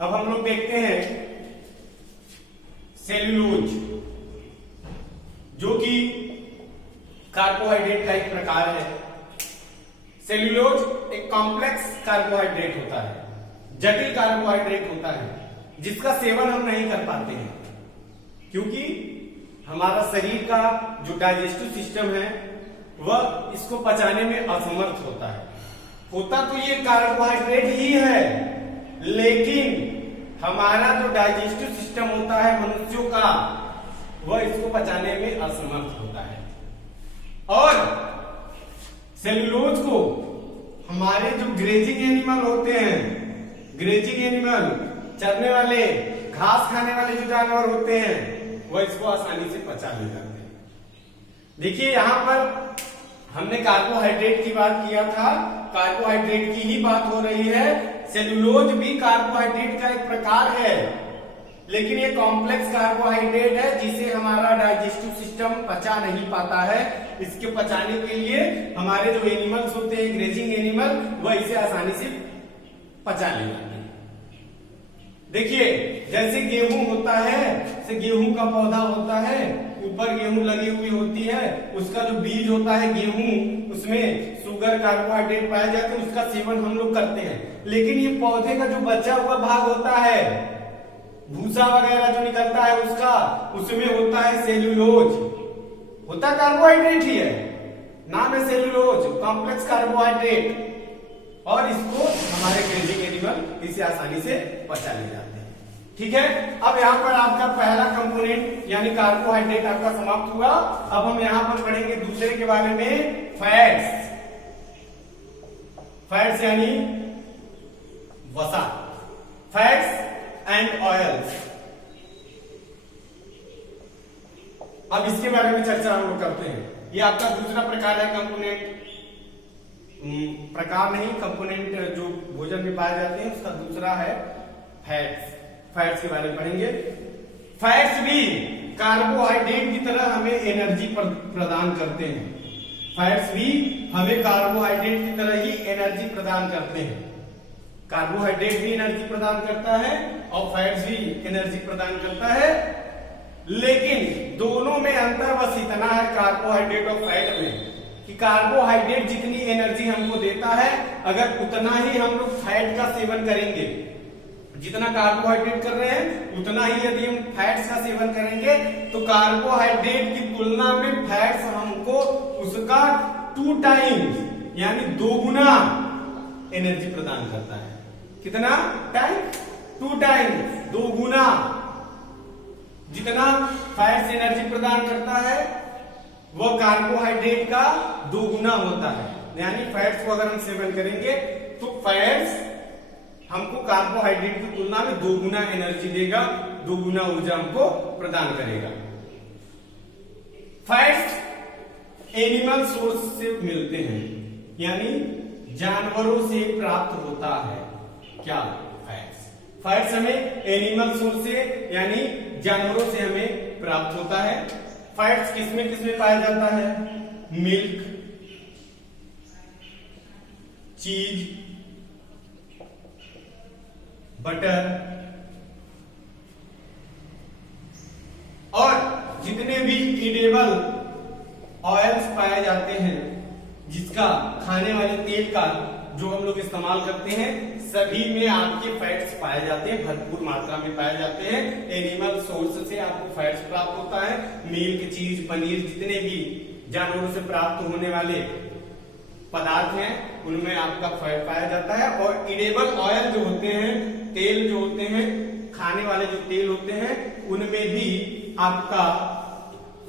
अब हम लोग देखते हैं सेल्यूलोज, जो कि कार्बोहाइड्रेट का एक प्रकार है। सेल्यूलोज एक कॉम्प्लेक्स कार्बोहाइड्रेट होता है, जटिल कार्बोहाइड्रेट होता है, जिसका सेवन हम नहीं कर पाते हैं क्योंकि हमारा शरीर का जो डाइजेस्टिव सिस्टम है वह इसको पचाने में असमर्थ होता है। होता तो ये कार्बोहाइड्रेट ही है, लेकिन हमारा जो डाइजेस्टिव सिस्टम होता है मनुष्यों का, वह इसको पचाने में असमर्थ होता है। और सेल्यूलोज को हमारे जो ग्रेजिंग एनिमल होते हैं, ग्रेजिंग एनिमल चरने वाले, घास खाने वाले जो जानवर होते हैं, वह इसको आसानी से पचा ले जाते हैं। देखिए यहां पर हमने कार्बोहाइड्रेट की बात किया था, कार्बोहाइड्रेट की ही बात हो रही है। सेल्यूलोज भी कार्बोहाइड्रेट का एक प्रकार है, लेकिन ये कॉम्प्लेक्स कार्बोहाइड्रेट है जिसे हमारा डाइजेस्टिव सिस्टम पचा नहीं पाता है। इसके पचाने के लिए हमारे जो एनिमल्स होते हैं, ग्रेजिंग एनिमल, वह इसे आसानी से पचा ले जाते हैं। देखिए जैसे गेहूं होता है, जैसे गेहूं का पौधा होता है, ऊपर गेहूं लगी हुई होती है, उसका जो बीज होता है गेहूं, उसमें शुगर कार्बोहाइड्रेट पाए जाते हैं, उसका सेवन हम लोग करते हैं। लेकिन ये पौधे का जो बचा हुआ भाग होता है, भूसा वगैरह जो निकलता है उसका, उसमें होता है सेल्यूलोज, होता कार्बोहाइड्रेट ही है, नाम है सेल्यूलोज, कॉम्प्लेक्स कार्बोहाइड्रेट। और इसको हमारे ग्रेजिंग एनिमल इसे आसानी से पचा ले जाते हैं। ठीक है, अब यहाँ पर आपका पहला कंपोनेंट यानी कार्बोहाइड्रेट आपका समाप्त हुआ। अब हम यहाँ पर पढ़ेंगे दूसरे के बारे में, फैट्स। फैट्स यानी वसा, फैट्स एंड ऑयल्स। अब इसके बारे में चर्चा हम लोग करते हैं। ये आपका दूसरा प्रकार है कंपोनेंट, प्रकार नहीं, कंपोनेंट जो भोजन में पाए जाते हैं, उसका दूसरा है फैट्स। फैट्स के बारे में पढ़ेंगे। फैट्स भी कार्बोहाइड्रेट की तरह हमें एनर्जी प्रदान करते हैं। फैट्स भी हमें कार्बोहाइड्रेट की तरह ही एनर्जी प्रदान करते हैं। कार्बोहाइड्रेट भी एनर्जी प्रदान करता है और फैट्स भी एनर्जी प्रदान करता है, लेकिन दोनों में अंतर बस इतना है कार्बोहाइड्रेट और फैट में कि कार्बोहाइड्रेट जितनी एनर्जी हमको देता है, अगर उतना ही हम लोग फैट का सेवन करेंगे, जितना कार्बोहाइड्रेट कर रहे हैं उतना ही यदि हम फैट्स का सेवन करेंगे, तो कार्बोहाइड्रेट की तुलना में फैट्स हमको उसका 2 टाइम्स यानी 2 गुना एनर्जी प्रदान करता है। कितना टाइम? 2 टाइम्स, 2 गुना। जितना फैट्स एनर्जी प्रदान करता है वह कार्बोहाइड्रेट का 2 गुना होता है। यानी फैट्स को अगर हम सेवन करेंगे तो फैट्स हमको कार्बोहाइड्रेट की तुलना में 2 गुना एनर्जी देगा, 2 गुना ऊर्जा हमको प्रदान करेगा। फैट्स एनिमल सोर्स से मिलते हैं, यानी जानवरों से प्राप्त होता है। क्या? फैट्स। फैट्स हमें एनिमल सोर्स से यानी जानवरों से हमें प्राप्त होता है। फैट्स किसमें किसमें पाया जाता है? मिल्क, चीज, बटर और जितने भी ईडेबल ऑयल्स पाए जाते हैं, जिसका खाने वाले तेल का जो हम लोग इस्तेमाल करते हैं, सभी में आपके फैट्स पाए जाते हैं, भरपूर मात्रा में पाए जाते हैं। एनिमल सोर्स से आपको फैट्स प्राप्त होता है। मिल्क, चीज, पनीर, जितने भी जानवरों से प्राप्त होने वाले पदार्थ हैं, उनमें आपका फैट पाया जाता है। और इडेबल ऑयल जो होते हैं, तेल जो होते हैं, खाने वाले जो तेल होते हैं, उनमें भी आपका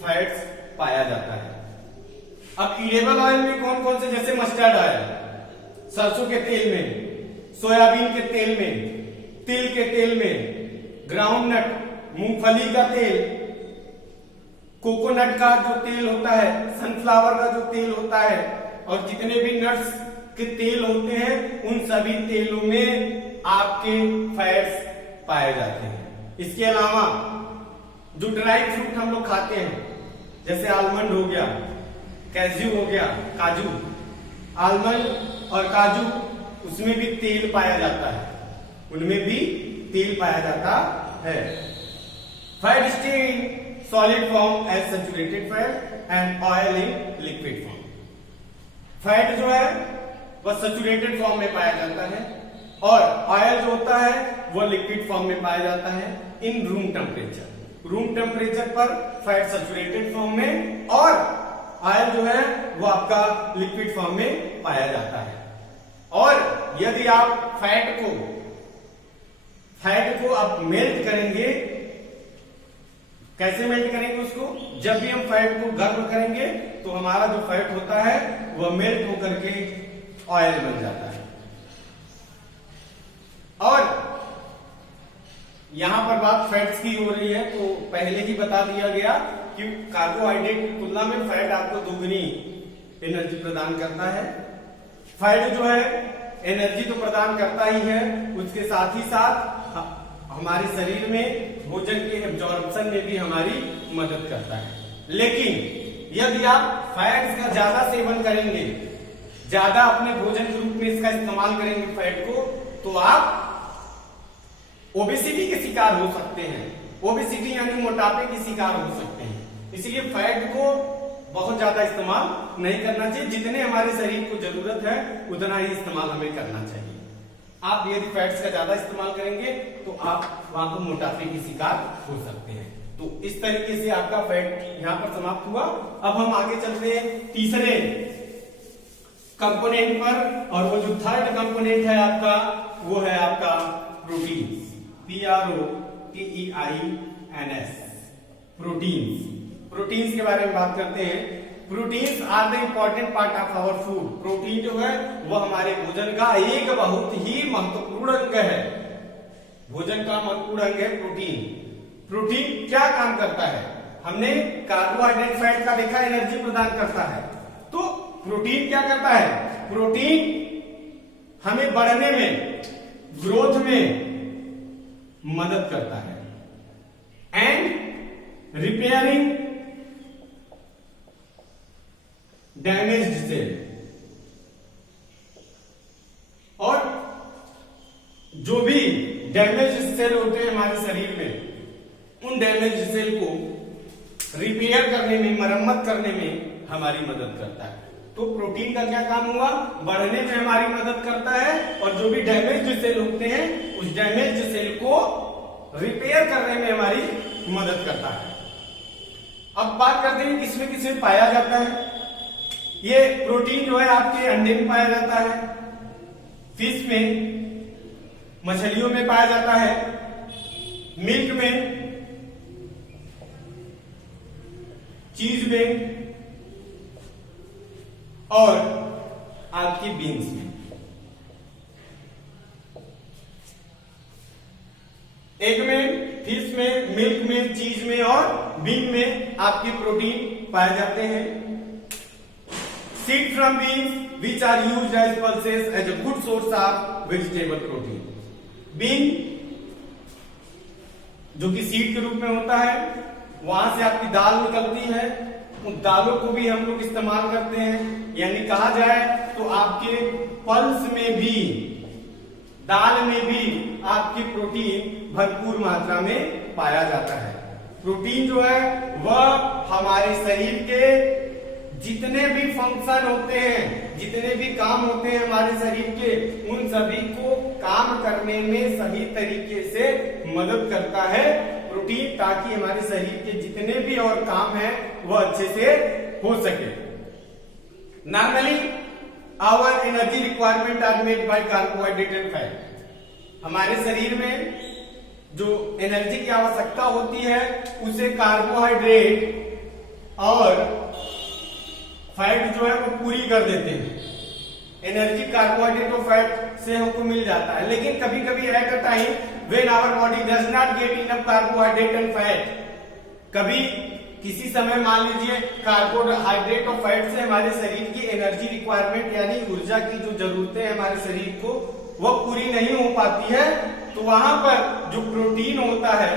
फैट्स पाया जाता है। अब इडेबल ऑयल में कौन कौन से? जैसे मस्टर्ड ऑयल, सरसों के तेल में, सोयाबीन के तेल में, तिल के तेल में, ग्राउंडनट, मूंगफली का तेल, कोकोनट का जो तेल होता है, सनफ्लावर का जो तेल होता है, और जितने भी नट्स के तेल होते हैं, उन सभी तेलों में आपके फैट्स पाए जाते हैं। इसके अलावा जो ड्राई फ्रूट हम लोग खाते हैं, जैसे आलमंड हो गया, कैज्यू हो गया, काजू, आलमंड और काजू, उसमें भी तेल पाया जाता है, उनमें भी तेल पाया जाता है। Fat stay in solid form as saturated fat and oil in liquid form. Fat जो है वह सैचुरेटेड फॉर्म में पाया जाता है और ऑयल जो होता है वह लिक्विड फॉर्म में पाया जाता है in room temperature. Room temperature पर फैट सैचुरेटेड फॉर्म में और ऑयल जो है वो आपका लिक्विड फॉर्म में पाया जाता है। और यदि आप फैट को आप मेल्ट करेंगे, कैसे मेल्ट करेंगे उसको? जब भी हम फैट को गर्म करेंगे तो हमारा जो फैट होता है वह मेल्ट होकर के ऑयल बन जाता है। और यहां पर बात फैट्स की हो रही है तो पहले ही बता दिया गया कि कार्बोहाइड्रेट की तुलना में फैट आपको दोगुनी एनर्जी प्रदान करता है। फैट जो है एनर्जी तो प्रदान करता ही है, उसके साथ ही साथ हमारे शरीर में भोजन के एब्जॉर्प्शन में भी हमारी मदद करता है। लेकिन यदि आप फैट्स का ज्यादा सेवन करेंगे, ज्यादा अपने भोजन के रूप में इसका इस्तेमाल करेंगे फैट को, तो आप ओबेसिटी के शिकार हो सकते हैं। ओबेसिटी यानी मोटापे के शिकार हो सकते हैं। इसलिए फैट को बहुत ज्यादा इस्तेमाल नहीं करना चाहिए। जितने हमारे शरीर को जरूरत है उतना ही इस्तेमाल हमें करना चाहिए। आप यदि फैट्स का ज्यादा इस्तेमाल करेंगे तो आप वहां पर मोटापे के शिकार हो सकते हैं। तो इस तरीके से आपका फैट यहाँ पर समाप्त हुआ। अब हम आगे चलते हैं तीसरे कंपोनेंट पर, और वो जो थर्ड कंपोनेंट है आपका वो है आपका प्रोटीन। PROTEINS, proteins. प्रोटीन्स के बारे में बात करते हैं। Proteins are the important part of our food. Protein जो है वह हमारे भोजन का एक बहुत ही महत्वपूर्ण अंग है। भोजन का महत्वपूर्ण अंग है प्रोटीन। प्रोटीन क्या काम करता है? हमने कार्बोहाइड्रेट फैट का देखा, एनर्जी प्रदान करता है। तो प्रोटीन क्या करता है? प्रोटीन हमें बढ़ने में, ग्रोथ में मदद करता है एंड रिपेयरिंग डैमेज्ड सेल। और जो भी डैमेज्ड सेल होते हैं हमारे शरीर में, उन डैमेज्ड सेल को रिपेयर करने में, मरम्मत करने में हमारी मदद करता है। तो प्रोटीन का क्या काम हुआ? बढ़ने में हमारी मदद करता है और जो भी डैमेज्ड सेल होते हैं उस डैमेज्ड सेल को रिपेयर करने में हमारी मदद करता है। अब बात करते हैं किसमें किसमें पाया जाता है। ये प्रोटीन जो है आपके अंडे में पाया जाता है, फिश में, मछलियों में पाया जाता है, मिल्क में, चीज में और आपकी बीन्स में। एग में, फिश में, मिल्क में, चीज में और बीन में आपके प्रोटीन पाए जाते हैं। Seed from beans which are used as pulses as a good source of vegetable protein. Bean जो कि सीड के रूप में होता है, वहां से आपकी दाल निकलती है, उन दालों को भी हम लोग इस्तेमाल करते हैं। यानी कहा जाए तो आपके पल्स में भी, दाल में भी आपकी प्रोटीन भरपूर मात्रा में पाया जाता है। प्रोटीन जो है वह हमारे शरीर के जितने भी फंक्शन होते हैं, जितने भी काम होते हैं हमारे शरीर के, उन सभी को काम करने में सही तरीके से मदद करता है प्रोटीन, ताकि हमारे शरीर के जितने भी और काम हैं वह अच्छे से हो सके। Normally our energy requirement are made by carbohydrate and fat. हमारे शरीर में जो एनर्जी की आवश्यकता होती है उसे कार्बोहाइड्रेट और फैट जो है वो पूरी कर देते हैं। एनर्जी कार्बोहाइड्रेट और फैट से हमको मिल जाता है, लेकिन कभी कभी at a time when our body does not get enough carbohydrate and fat, कभी किसी समय मान लीजिए कार्बोहाइड्रेट और फैट से हमारे शरीर की एनर्जी रिक्वायरमेंट यानी ऊर्जा की जो जरूरतें हैं हमारे शरीर को वह पूरी नहीं हो पाती है, तो वहां पर जो प्रोटीन होता है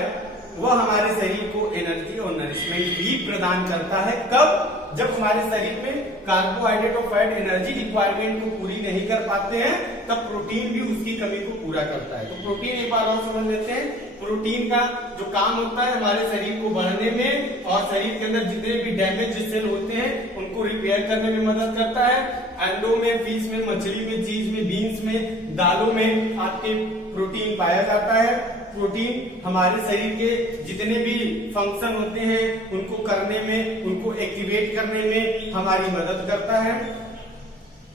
वह हमारे शरीर को एनर्जी और नरिशमेंट भी प्रदान करता है। कब? जब हमारे शरीर में कार्बोहाइड्रेट और फैट एनर्जी रिक्वायरमेंट को पूरी नहीं कर पाते हैं, तब प्रोटीन भी उसकी कमी को पूरा करता है। तो प्रोटीन एक बार और समझ लेते हैं। प्रोटीन का जो काम होता है हमारे शरीर को बढ़ने में और शरीर के अंदर जितने भी डैमेज सेल होते हैं उनको रिपेयर करने में मदद करता है। अंडों में, फिश में, मछली में, चीज में, बीन्स में, दालों में आपके प्रोटीन पाया जाता है। प्रोटीन हमारे शरीर के जितने भी फंक्शन होते हैं उनको करने में, उनको एक्टिवेट करने में हमारी मदद करता है।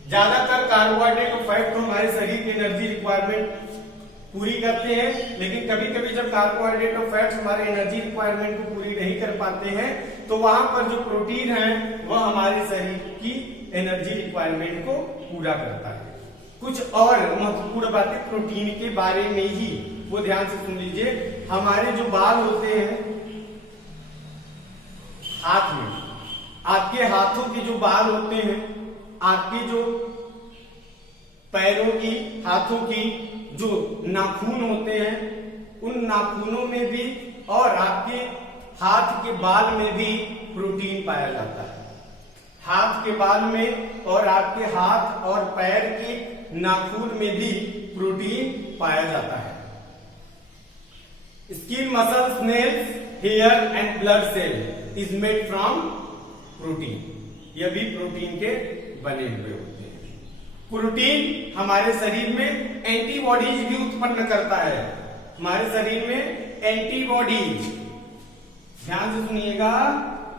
ज्यादातर कार्बोहाइड्रेट और फैट तो हमारे शरीर की एनर्जी रिक्वायरमेंट पूरी करते हैं, लेकिन कभी कभी जब कार्बोहाइड्रेट और फैट्स हमारे एनर्जी रिक्वायरमेंट को पूरी नहीं कर पाते हैं तो वहां पर जो प्रोटीन है वह हमारे शरीर की एनर्जी रिक्वायरमेंट को पूरा करता है। कुछ और महत्वपूर्ण बातें प्रोटीन के बारे में ही, वो ध्यान से सुन लीजिए। हमारे जो बाल होते हैं हाथ में, आपके हाथों के जो बाल होते हैं, आपके जो पैरों की, हाथों की जो नाखून होते हैं, उन नाखूनों में भी और आपके हाथ के बाल में भी प्रोटीन पाया जाता है। हाथ के बाल में और आपके हाथ और पैर के नाखून में भी प्रोटीन पाया जाता है। Skin, muscles, nails, hair and blood cell is made from protein. यह भी प्रोटीन के बने हुए होते हैं। प्रोटीन हमारे शरीर में एंटीबॉडीज भी उत्पन्न करता है। हमारे शरीर में एंटीबॉडीज, ध्यान से सुनिएगा,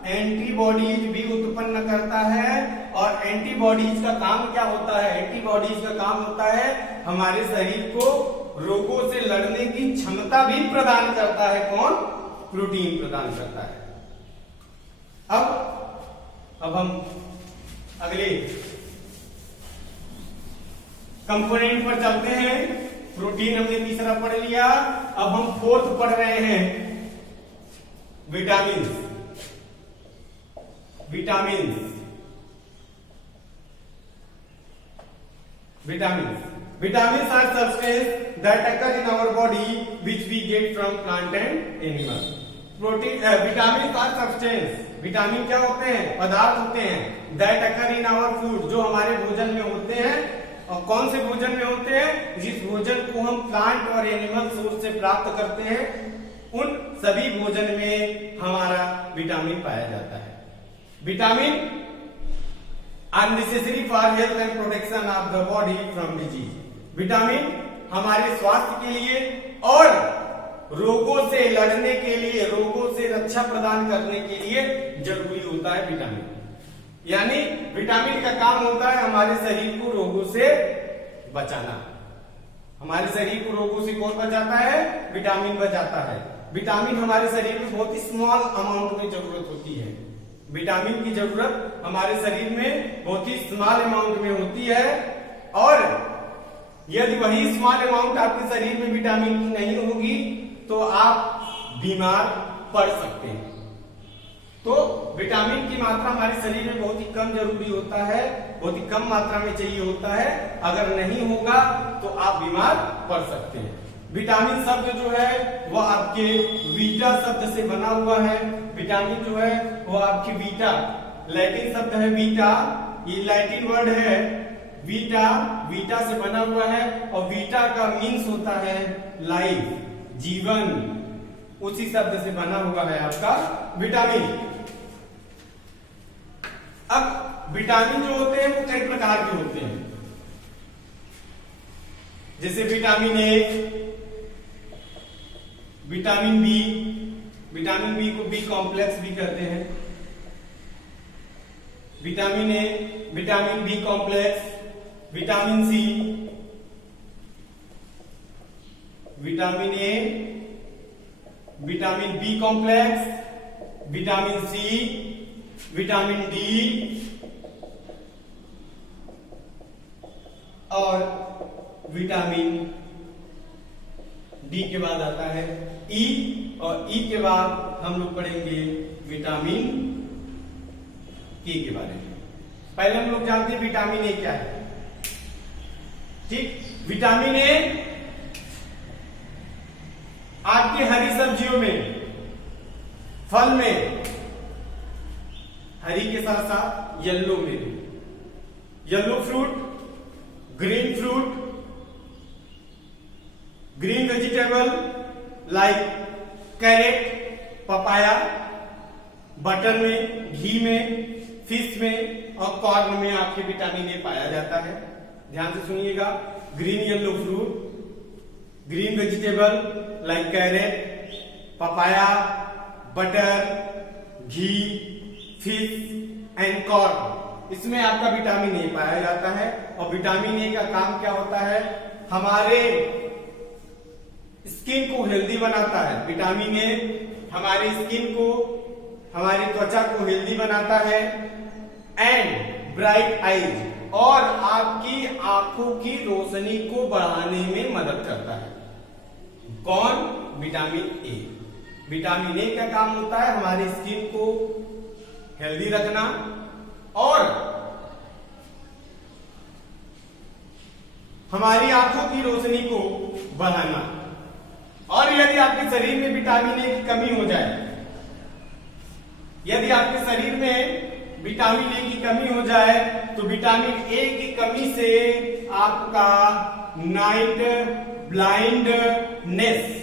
एंटीबॉडीज भी उत्पन्न करता है। और एंटीबॉडीज का काम क्या होता है? एंटीबॉडीज का काम होता है हमारे शरीर को रोगों से लड़ने की क्षमता भी प्रदान करता है। कौन? प्रोटीन प्रदान करता है। अब हम अगले कंपोनेंट पर चलते हैं। प्रोटीन हमने तीसरा पढ़ लिया, अब हम फोर्थ पढ़ रहे हैं, vitamin. Vitamins are substances that occur in our body which we get from plant and animal. Vitamins are substances. Vitamin क्या होते हैं? पदार्थ होते हैं। that occur in our food, जो हमारे भोजन में होते हैं। और कौन से भोजन में होते हैं? जिस भोजन को हम प्लांट और एनिमल सोर्स से प्राप्त करते हैं, उन सभी भोजन में हमारा विटामिन पाया जाता है। Vitamin are necessary for health and protection of the body from disease. Vitamin हमारे स्वास्थ्य के लिए और रोगों से लड़ने के लिए, रोगों से रक्षा प्रदान करने के लिए जरूरी होता है विटामिन। यानी विटामिन का काम होता है हमारे शरीर को रोगों से बचाना। हमारे शरीर को रोगों से कौन बचाता है? विटामिन बचाता है। विटामिन हमारे शरीर में बहुत ही स्मॉल अमाउंट में जरूरत होती है। विटामिन की जरूरत हमारे शरीर में बहुत ही स्मॉल अमाउंट में होती है। और यदि वही स्मॉल अमाउंट आपके शरीर में विटामिन की नहीं होगी तो आप बीमार पड़ सकते हैं। तो विटामिन की मात्रा हमारे शरीर में बहुत ही कम जरूरी होता है, बहुत ही कम मात्रा में चाहिए होता है। अगर नहीं होगा तो आप बीमार पड़ सकते हैं। विटामिन शब्द जो है वो आपके वीटा शब्द से बना हुआ है। विटामिन जो है वो आपकी वीटा, लैटिन शब्द है वीटा, ये लैटिन वर्ड है वीटा, वीटा से बना हुआ है। और वीटा का मीन्स होता है लाइफ, जीवन। उसी शब्द से बना हुआ है आपका विटामिन। अब विटामिन जो होते हैं वो कई प्रकार के होते हैं, जैसे vitamin A, vitamin B, vitamin B को बी कॉम्प्लेक्स भी कहते हैं। Vitamin A, vitamin B complex, vitamin C, vitamin A, vitamin B complex, vitamin C, vitamin D और विटामिन डी के बाद आता है ई, और ई के बाद हम लोग पढ़ेंगे विटामिन के बारे में। पहले हम लोग जानते हैं विटामिन ए क्या है। ठीक, विटामिन ए आपकी हरी सब्जियों में फल में हरी के साथ साथ येलो में भी, yellow fruit, green fruit, green vegetable like carat, papaya, butter में, घी में, फिश में और कॉर्न में आपके विटामिन ए पाया जाता है। ध्यान से सुनिएगा, green yellow fruit, green vegetable like carat, papaya, butter, ghee, fish and corn, इसमें आपका विटामिन ए पाया जाता है। और विटामिन ए का काम क्या होता है? हमारे स्किन को हेल्दी बनाता है। विटामिन ए हमारी स्किन को, हमारी त्वचा को हेल्दी बनाता है एंड ब्राइट आईज, और आपकी आंखों की रोशनी को बढ़ाने में मदद करता है। कौन? Vitamin A. विटामिन ए का काम होता है हमारी स्किन को हेल्दी रखना और हमारी आंखों की रोशनी को बढ़ाना। और यदि आपके शरीर में विटामिन ए की कमी हो जाए, यदि आपके शरीर में विटामिन ए की कमी हो जाए तो विटामिन ए की कमी से आपका नाइट ब्लाइंडनेस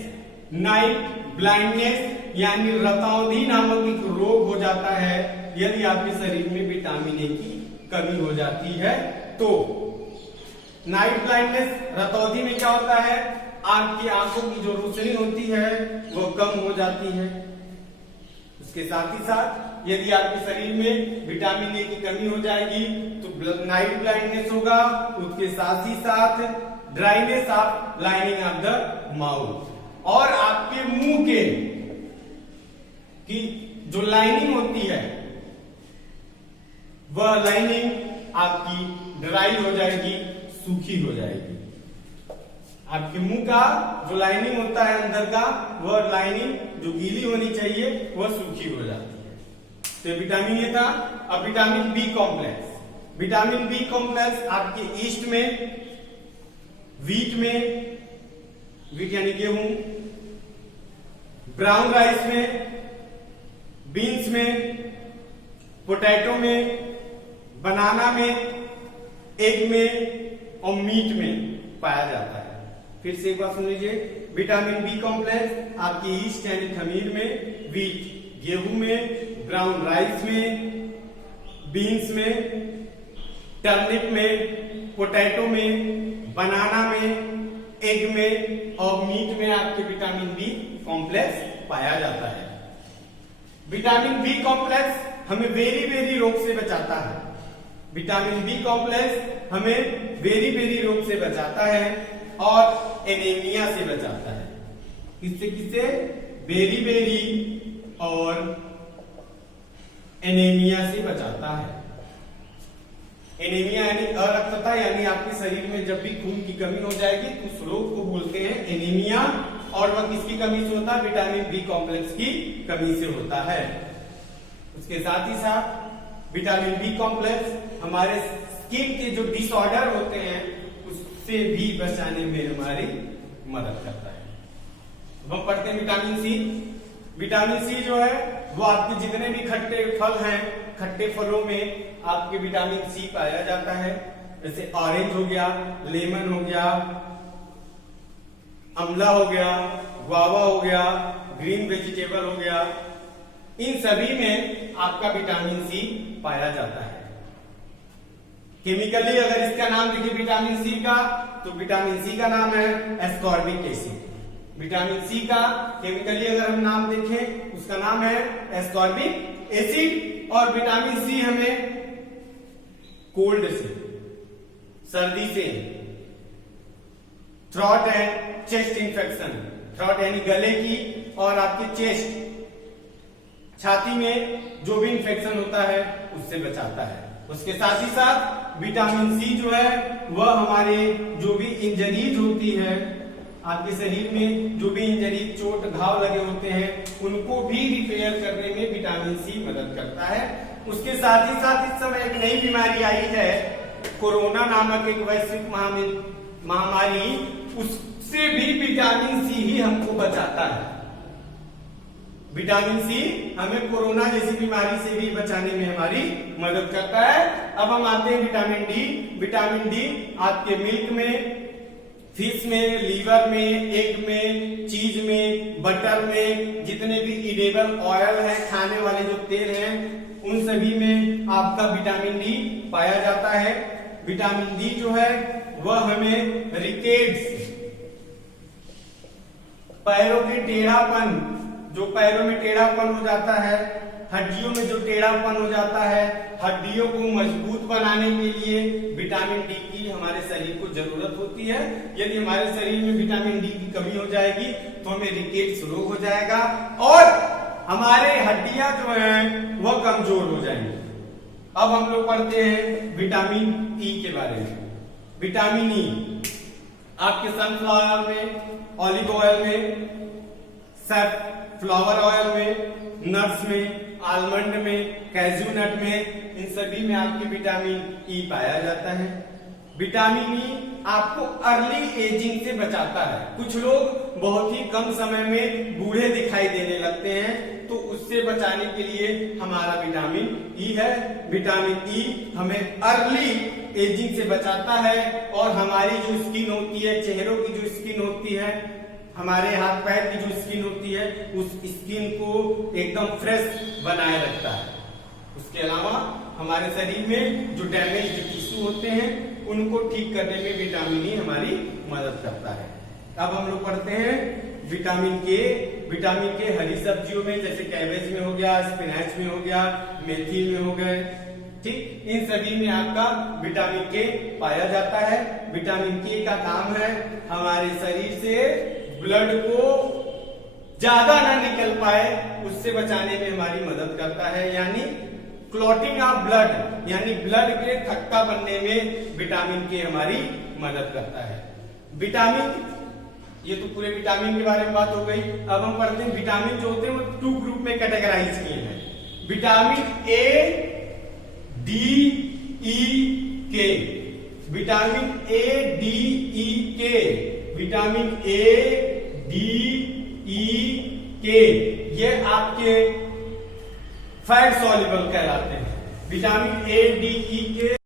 यानी रतौंधी नामक एक रोग हो जाता है। यदि आपके शरीर में विटामिन ए की कमी हो जाती है तो नाइट ब्लाइंडनेस, रतौंधी में क्या होता है? आपकी आंखों की जो रोशनी होती है वो कम हो जाती है। उसके साथ ही साथ यदि आपके शरीर में विटामिन ए की कमी हो जाएगी तो नाइट ब्लाइंडनेस होगा। उसके साथ ही साथ dryness of lining of the mouth, और आपके मुंह के की जो लाइनिंग होती है वह लाइनिंग आपकी ड्राई हो जाएगी, सूखी हो जाएगी। आपके मुंह का जो लाइनिंग होता है अंदर का, वह लाइनिंग जो गीली होनी चाहिए वह सूखी हो जाती है। तो विटामिन ए था। अब vitamin B complex, vitamin B complex आपके ईस्ट में, व्हीट में, व्हीट यानी गेहूं, ब्राउन राइस में, बीन्स में, पोटैटो में, बनाना में, एग में और मीट में पाया जाता है। फिर से एक बार सुन लीजिए, विटामिन बी कॉम्प्लेक्स आपकी ईस्ट यानी खमीर में, व्हीट गेहूं में, ब्राउन राइस में, बीन्स में, टर्निप में, पोटैटो में, बनाना में, एग में और मीट में आपके विटामिन बी कॉम्प्लेक्स पाया जाता है। विटामिन बी कॉम्प्लेक्स हमें वेरी रोग से बचाता है। विटामिन बी कॉम्प्लेक्स हमें वेरी रोग से बचाता है और एनीमिया से बचाता है। किससे? वेरी और एनीमिया से बचाता है। एनीमिया यानी अरक्तता, यानी आपके शरीर में जब भी खून की कमी हो जाएगी तो उस रोग को बोलते हैं एनीमिया। और वह किसकी कमी से होता है? विटामिन बी कॉम्प्लेक्स की कमी से होता है। उसके साथ ही साथ विटामिन बी कॉम्प्लेक्स हमारे स्किन के जो डिसऑर्डर होते हैं उससे भी बचाने में हमारी मदद करता है। हम पढ़ते हैं विटामिन सी। विटामिन सी जो है वो आपके जितने भी खट्टे फल हैं, खट्टे फलों में आपके विटामिन सी पाया जाता है। जैसे ऑरेंज हो गया, लेमन हो गया, अमला हो गया, गुआवा हो गया, ग्रीन वेजिटेबल हो गया, इन सभी में आपका विटामिन सी पाया जाता है। केमिकली अगर इसका नाम देखिए विटामिन सी का, तो विटामिन सी का नाम है एस्कॉर्बिक एसिड। विटामिन सी का केमिकली अगर हम नाम देखें उसका नाम है एस्कॉर्बिक एसिड। और विटामिन सी हमें कोल्ड से, सर्दी से, throat and chest infection, throat यानी गले की और आपके चेस्ट, छाती में जो भी इंफेक्शन होता है उससे बचाता है। उसके साथ ही साथ विटामिन सी जो है वह हमारे जो भी इंजरीज होती है, आपके शरीर में जो भी इंजरी, चोट, घाव लगे होते हैं, उनको भी रिपेयर करने में विटामिन सी मदद करता है। उसके साथ ही साथ इस समय एक नई बीमारी आई है, कोरोना नामक एक वैश्विक महामारी, उससे भी विटामिन सी ही हमको बचाता है। विटामिन सी हमें कोरोना जैसी बीमारी से भी बचाने में हमारी मदद करता है। अब हम आते हैं विटामिन डी। विटामिन डी आपके मिल्क में, फिश में, लीवर में, एग में, चीज में, बटर में, जितने भी इडेबल ऑयल है, खाने वाले जो तेल हैं, उन सभी में आपका विटामिन डी पाया जाता है। विटामिन डी जो है वह हमें रिकेट्स, पैरों के टेढ़ापन, जो पैरों में टेढ़ापन हो जाता है, हड्डियों में जो टेढ़ापन हो जाता है, हड्डियों को मजबूत बनाने के लिए विटामिन डी की हमारे शरीर को जरूरत होती है। यदि हमारे शरीर में विटामिन डी की कमी हो जाएगी तो हमें रिकेट्स रोग हो जाएगा और हमारे हड्डियां जो हैं वह कमजोर हो जाएंगी। अब हम लोग पढ़ते हैं विटामिन ई के बारे में। विटामिन ई आपके सनफ्लावर में, ऑलिव ऑयल में, फ्लावर ऑयल में, नट्स में, आलमंड में, कैज्यू नट में, इन सभी में आपके विटामिन ई पाया जाता है। विटामिन ई आपको अर्ली एजिंग से बचाता है। कुछ लोग बहुत ही कम समय में बूढ़े दिखाई देने लगते हैं, तो उससे बचाने के लिए हमारा विटामिन ई है। विटामिन ई हमें अर्ली एजिंग से बचाता है और हमारी जो स्किन होती है, चेहरों की जो स्किन होती है, हमारे हाथ पैर की जो स्किन होती है, उस स्किन को एकदम फ्रेश बनाए रखता है। उसके अलावा हमारे शरीर में जो डैमेज टिश्यू होते हैं उनको ठीक करने में विटामिन ई हमारी मदद करता है। अब हम लोग पढ़ते हैं विटामिन के। विटामिन के हरी सब्जियों में जैसे कैबेज में हो गया, स्पिनच में हो गया, मेथी में हो गए, ठीक, इन सभी में आपका विटामिन के पाया जाता है। विटामिन के का काम है हमारे शरीर से ब्लड को ज्यादा ना निकल पाए उससे बचाने में हमारी मदद करता है, यानी क्लॉटिंग ऑफ ब्लड, यानी ब्लड के थक्का बनने में विटामिन के हमारी मदद करता है। विटामिन, ये तो पूरे विटामिन के बारे में बात हो गई। अब हम पढ़ते हैं विटामिन जो होते हैं वो 2 ग्रुप में कैटेगराइज किए हैं। विटामिन ए, डी, ई, के। विटामिन ए, डी, ई, के, विटामिन ए, डी, ई, के, ये आपके फैट सॉल्युबल कहलाते हैं। विटामिन ए, डी, ई, के